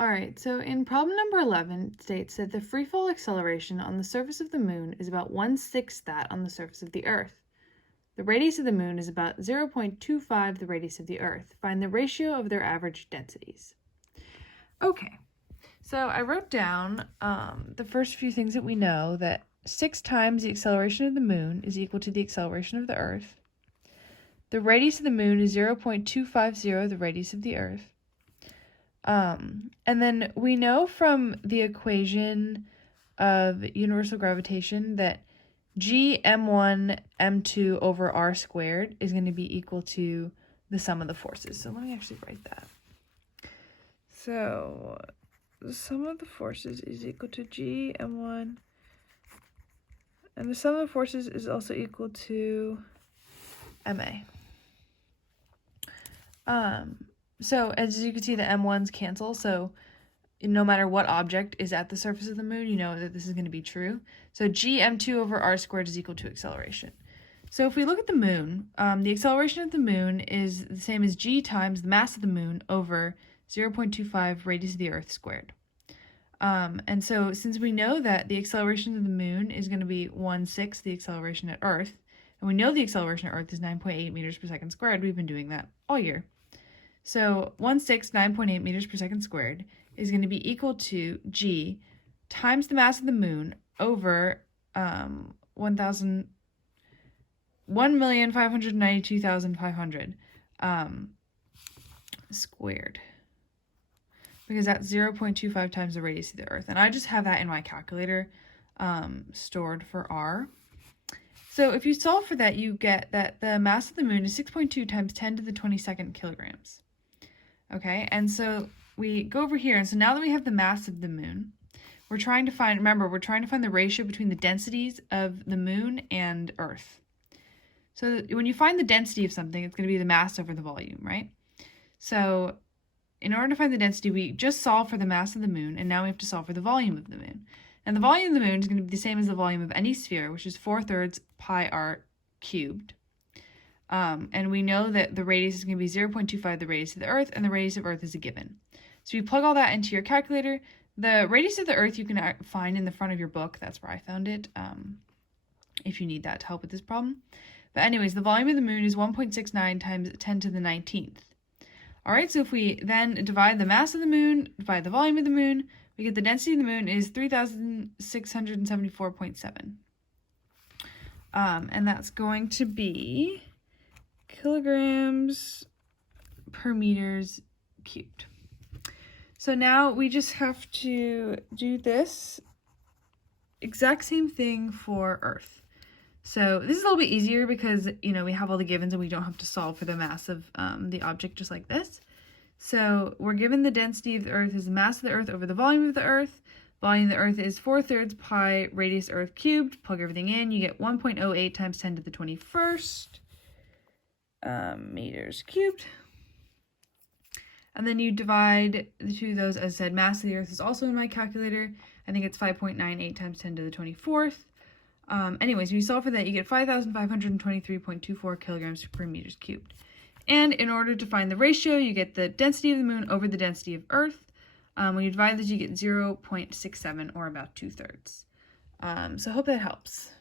All right, so in problem number 11, it states that the freefall acceleration on the surface of the moon is about 1/6 that on the surface of the Earth. The radius of the moon is about 0.25 the radius of the Earth. Find the ratio of their average densities. Okay, so I wrote down the first few things that we know, that 6 times the acceleration of the moon is equal to the acceleration of the Earth. The radius of the moon is 0.250 the radius of the Earth. And then we know from the equation of universal gravitation that g m1 m2 over r squared is going to be equal to the sum of the forces. So let me actually write that. So the sum of the forces is equal to g m1, and the sum of the forces is also equal to ma. So as you can see, the m1's cancel, so no matter what object is at the surface of the moon, you know that this is going to be true. So g m2 over r squared is equal to acceleration. So if we look at the moon, the acceleration of the moon is the same as g times the mass of the moon over 0.25 radius of the Earth squared. And so since we know that the acceleration of the moon is going to be 1/6 the acceleration at Earth, and we know the acceleration at Earth is 9.8 meters per second squared, we've been doing that all year. So 1/6 9.8 meters per second squared is going to be equal to g times the mass of the moon over 1,592,500 squared, because that's 0.25 times the radius of the Earth. And I just have that in my calculator stored for r. So if you solve for that, you get that the mass of the moon is 6.2 times 10 to the 22nd kilograms. Okay, and so we go over here, and so now that we have the mass of the moon, we're trying to find the ratio between the densities of the moon and Earth. So when you find the density of something, it's going to be the mass over the volume, right? So in order to find the density, we just solve for the mass of the moon, and now we have to solve for the volume of the moon. And the volume of the moon is going to be the same as the volume of any sphere, which is 4/3 pi r cubed. And we know that the radius is going to be 0.25 the radius of the Earth, and the radius of Earth is a given. So you plug all that into your calculator. The radius of the Earth you can find in the front of your book. That's where I found it, if you need that to help with this problem. But anyways, the volume of the moon is 1.69 times 10 to the 19th. All right, so if we then divide the mass of the moon by the volume of the moon, we get the density of the moon is 3,674.7. And that's going to be kilograms per meters cubed. So now we just have to do this exact same thing for Earth. So this is a little bit easier because, you know, we have all the givens and we don't have to solve for the mass of the object just like this. So we're given the density of the Earth is the mass of the Earth over the volume of the Earth. Volume of the Earth is 4/3 pi radius Earth cubed. Plug everything in, you get 1.08 times 10 to the 21st meters cubed. And then you divide the two of those. As I said, mass of the Earth is also in my calculator. I think it's 5.98 times 10 to the 24th. Anyways, when you solve for that, you get 5,523.24 kilograms per meters cubed. And in order to find the ratio, you get the density of the moon over the density of Earth. When you divide this, you get 0.67, or about 2/3. So I hope that helps.